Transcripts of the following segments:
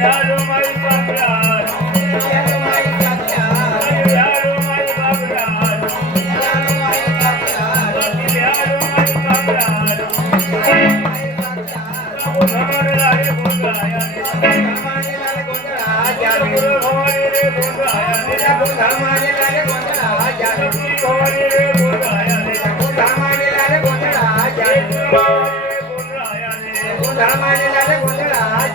यारो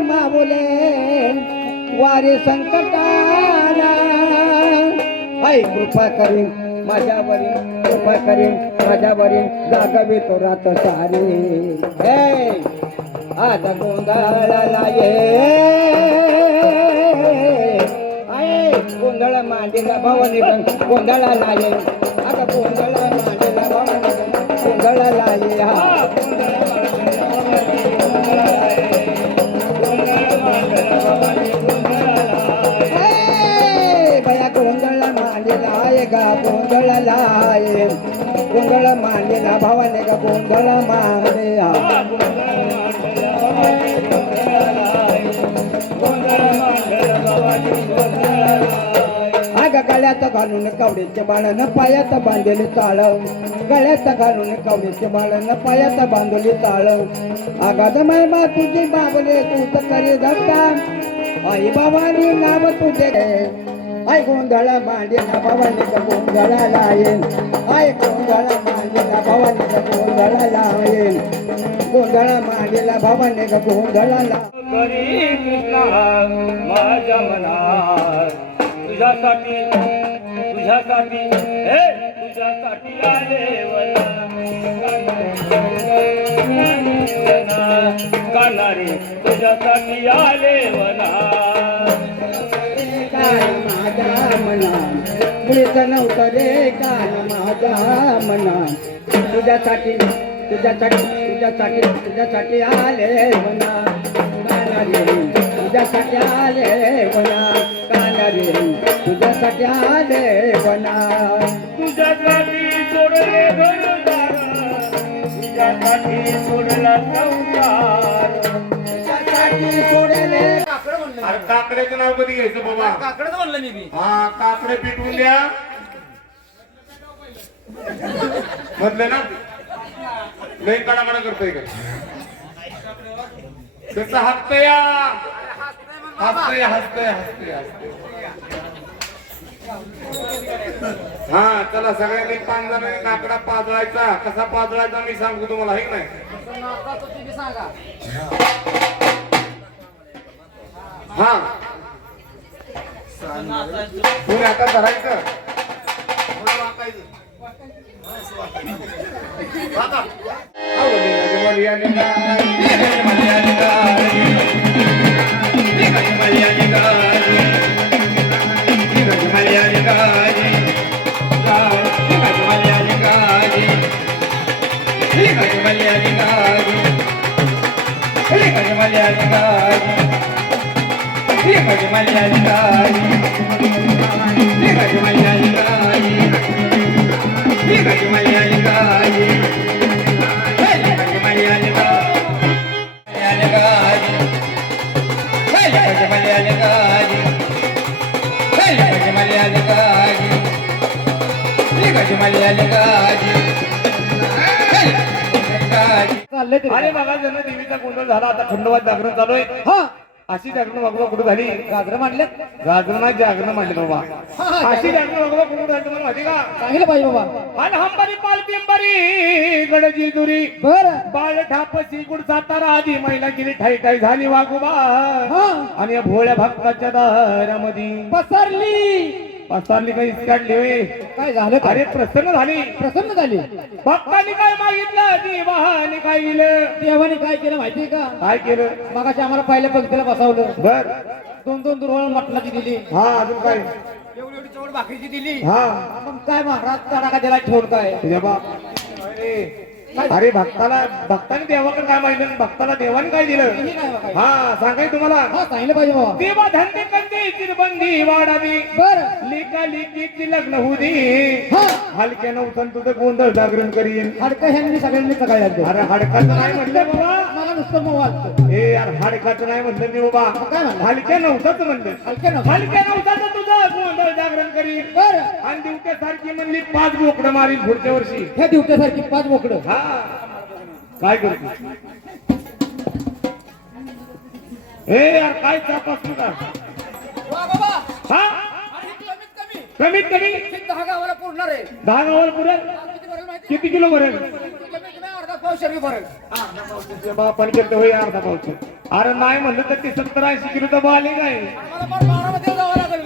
मामुले वारे संकटाला. ऐ कृपा करीन माझ्यावरील कृपा करीन माझ्यावरील जागवे तो रात सारे. हे आज गोंधळाला ये. गोंधळ मांडीला भवानी गोंधळाला ये. आता गोंधळ गोंधळ मांडीला भावाने का गोंधळ मांडे हा गळ्यात घालून कवडीचे बाळन पायात बांधले ताळ गळ्यात घालून कवडीचे बाळन पायात बांधले ताळ आगाद महिमा तुझी बाबले तू तर करी धक्का आई बाबानी नाव तुझे. आई गोंधळ मांडे ना ग गोंधळाला येईल आई गोंधळा मांडीला भवानी ग गोंधळाला येईल गोंधळ मांडीला भवानी ग गोंधळाला करी कृष्णा माझ्या मनात तुझ्यासाठी तुझ्यासाठी हे तुझ्यासाठी आले वना कानारे तुझ्यासाठी आले वना मुळीच नव्हतं रे काय मना. तुझ्यासाठी तुझ्यासाठी तुझ्यासाठी तुझ्यासाठी आले मना. कानारे तुझ्यासाठी आले मना. कानारे तुझ्यासाठी आले मना. तुझ्यासाठी सोडले तुझ्यासाठी सोडला संसार. अरे काकड्याचं नाव कधी घ्यायचं बाबा? काकडच म्हणलं मी बी. हा काकडे पिटवून द्या. म्हटलं ना लई कडाकडा करतोय का? त्याचा हसतय. या हसतय हसतय हसतय हसतय. हा चला सगळ्यांनी पाच जणांनी काकडा पाजळायचा. कसा पाजळायचा मी सांगतो तुम्हाला की नाही? हा. पुढे आता धरायचं? वाकायचं. Hey! अरे बघा जण देवीचा गोंधळ झाला आता खंडोबात जागरण चालू आहे हा. अशी जागरण वागवा कुठं झाली? गाजर मांडले. जागरण आहे, जागरण मांडले बाबा. अशी जागरण वागवा कुठं झाली तुम्हाला माहिती का? सांगितलं पाहिजे बाबा. आणि हंबरी पालती अंबरी गडजी दुरी. बर. बाळ ठापसी गुड सातारा आधी महिला गेली ठाई ठाई झाली वागोबा आणि या भोळ्या भक्ताच्या दारामध्ये पसरली. पसारली काही काढली होय? काय झालं अरे प्रसन्न झाली. प्रसन्न झाली. भक्तांनी काय मागितलं? देवाने काय दिलं? देवाने काय केलं माहितीये का? काय केलं? मगाशी आम्हाला पहिल्या पंक्तीला बसवलं. बर. दोन दोन दुर्वळ मटणाची दिली. हा अजून काय? एवढी एवढी चवड भाकरीची दिली. हा. मग काय महाराज तडाखा त्याला ठेवून काय? तुझ्या बाप. अरे अरे भक्ताला भक्ताने देवाकडे काय माहिती भक्ताला देवाने काय दिलं? हे सांगाय तुम्हाला. सांगितलं पाहिजे बाबा. देवा धंदे कंदे चिरबंदी वाढावी? बर. लिका लिकीची लग्न होऊ दे. हा. हलक्यानं उचल तुझं गोंधळ जागरण करीन. हाडकं ह्यांनी सगळ्यांनी लागतो अरे हाडकाचं नाही म्हटलं बाबा. मला नुसतं मग वाटतं ए यार हाडकाचं नाही म्हटलं मी बाबा काय म्हणलं? हलक्या नव्हताच म्हणलं. हलक्या नव्हतं. हलक्या नव्हताच तुझं गोंधळ जागरण करीन. बर. आणि दिवट्यासारखी म्हणली पाच बोकडं मारीन पुढच्या वर्षी. ह्या दिवट्यासारखी पाच बोकडं. हा. काय करतो ए यार काय हा? कमीत कमी. दहा गावाला पुरणार आहे. दहा गावाला पुरेल? किती किलो भरेल? कमीत पावशेर भरेल बापाने केलं होय अर्धा पावशे अरे नाही म्हणलं तर ते सत्तर ऐंशी किलो तर बाले काय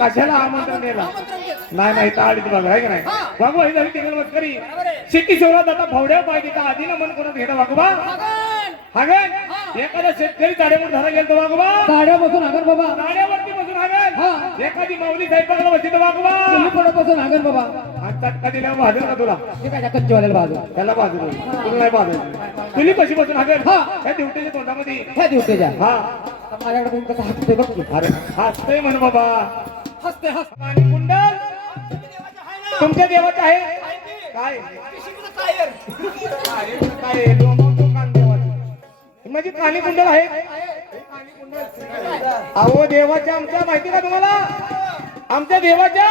कशाला आमंत्रण दिला नाही नाही ताळीत बघा आहे का नाही वागवा ही झाली तिकडे मस्करी शेती शहरात आता भावड्या पाहिजे का आधी ना मन करून घेता वागोबा हागन एखादा शेतकरी झाड्यावर धरा गेलतो वागोबा साड्या बसून हागण बाबा ताड्यावरती बसून हागन एखादी माऊली साहेबाला बसली तर वागोबा पडत बसून हागन बाबा चटका दिल्यावर भाजेल का तुला काय कच्चेवाल्याला बाजू. त्याला बाजू तुला नाही बाजू तुली कशी बसून हा. त्या दिवट्याच्या तोंडामध्ये. ह्या दिवट्याच्या. हा. आता माझ्याकडे तुम्ही कसं हसते बघ तू. अरे हसतोय म्हण बाबा. हसते हसते आणि कुंडल. तुमच्या देवाचं आहे? काय? काय? कान देवाचं. म्हणजे कानी कुंडल आहे? अहो देवाच्या आमच्या माहिती का तुम्हाला? आमच्या देवाच्या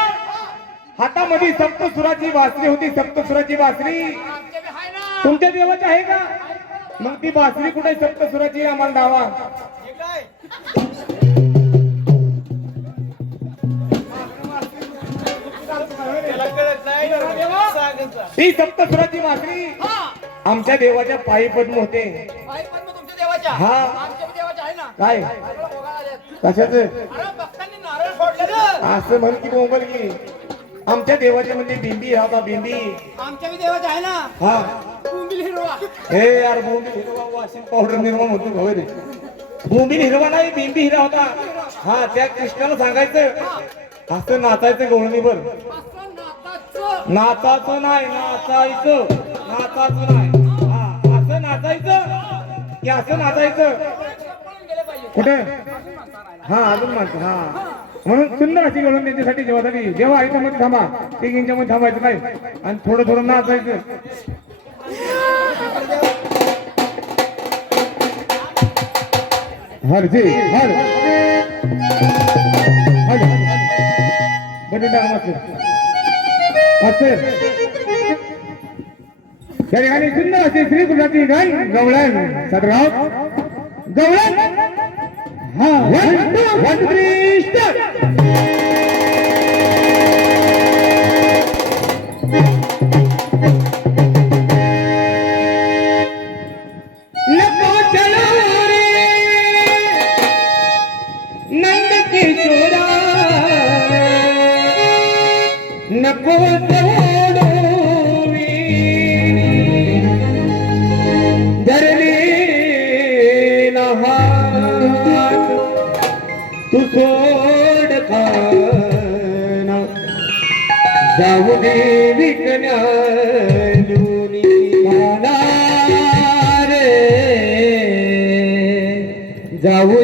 हातामध्ये सप्तसुराची बासरी होती सप्तसुराची बासरी तुमच्या देवाची आहे का? मग ती बासरी कुठे? सप्तसुराची आम्हाला दावा. ही सप्तसुराची बासरी आमच्या देवाच्या पायी पद्म होते. हा. काय. कशाच? असं म्हण की मोबाईल की. आमच्या देवाच्या म्हणजे बिंबी हा बा बिंबी. आमच्या बी देवाच्या आहे ना? हा. कुंबिल हिरवा. हे यार बोंबील हिरवा वाशिम पावडर निर्माण होतो भाऊ रे बोंबील हिरवा नाही बिंबी हिरा होता. हा त्या कृष्णाला सांगायचं. असं नाचायचं गवळणीवर. असं नाताचं नाचायचं नाही नाचायचं. नाचायचं नाही. हा असं नाचायचं. की असं नाचायचं. कुठे? हा अजून माणसं हा. म्हणून सुंदर अशी घडून त्यांच्यासाठी जेव्हासाठी जेव्हा आईच्या मध्ये थांबा तिघींच्या मध्ये थांबायचं काय आणि थोडं थोडं नाचायचं. हर. जी हर हर बटन टाका मस्त ठिकाणी सुंदर असे श्री गुरुची गण गवळण सदराव गवळण. हा वन टू वन थ्री जाऊ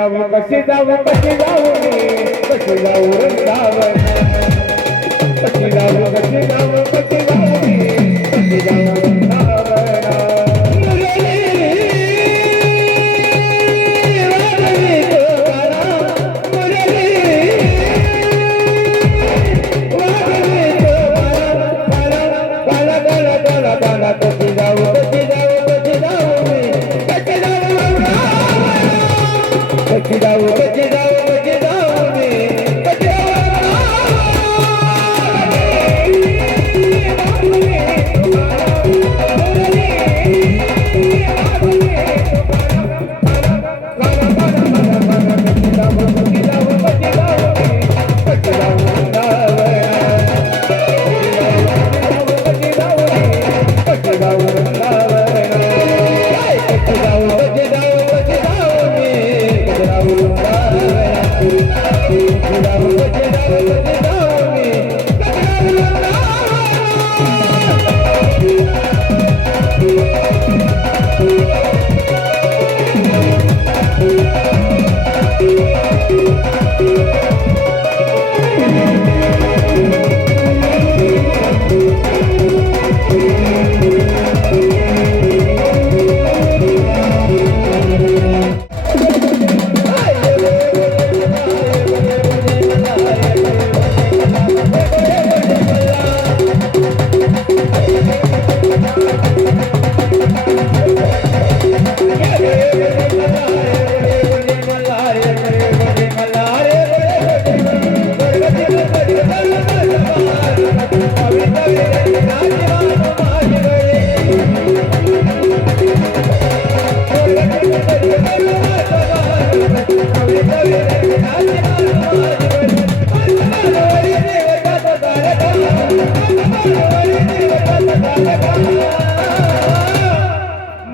जाऊ कशी जाऊ कशी जाऊ मी कशी जाऊ वृंदावन कशी जाऊ कशी जाऊ कशी जाऊ मी कशी जाऊ वृंदावन कशी जाऊ कशी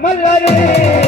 मल्हारी.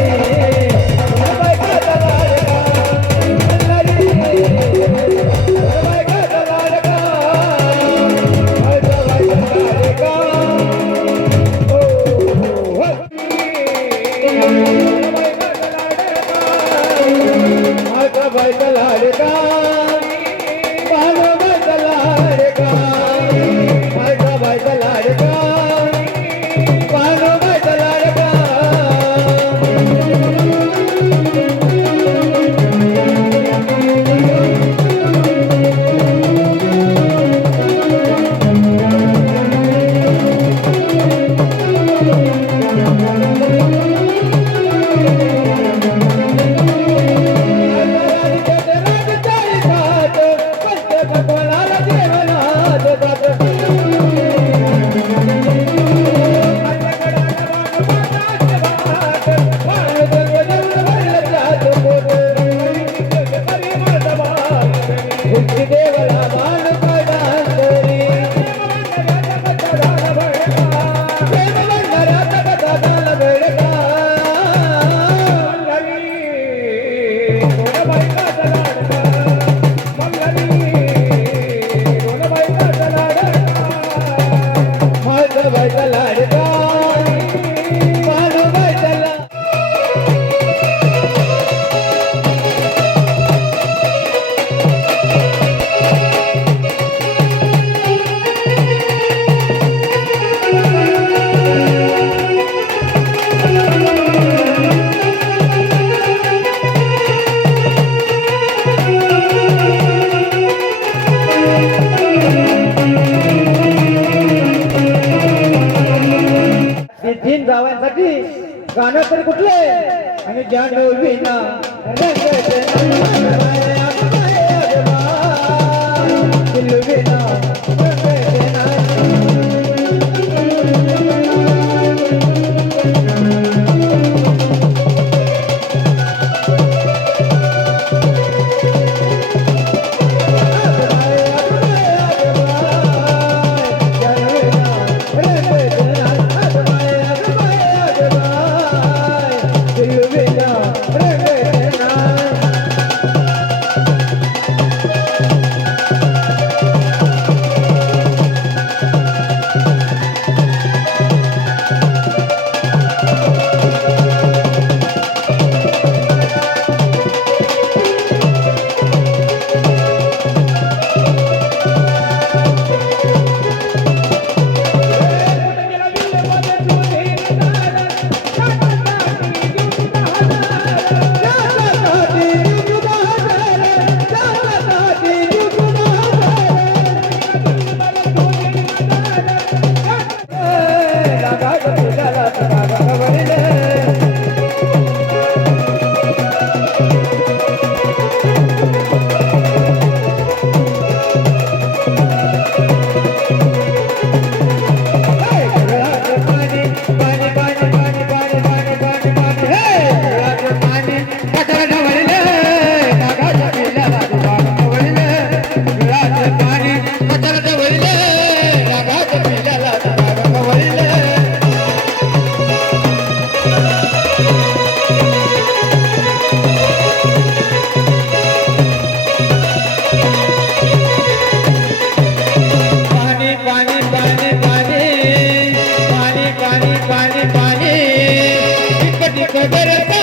தேவலா गाणं कुठले? आणि ज्या विना que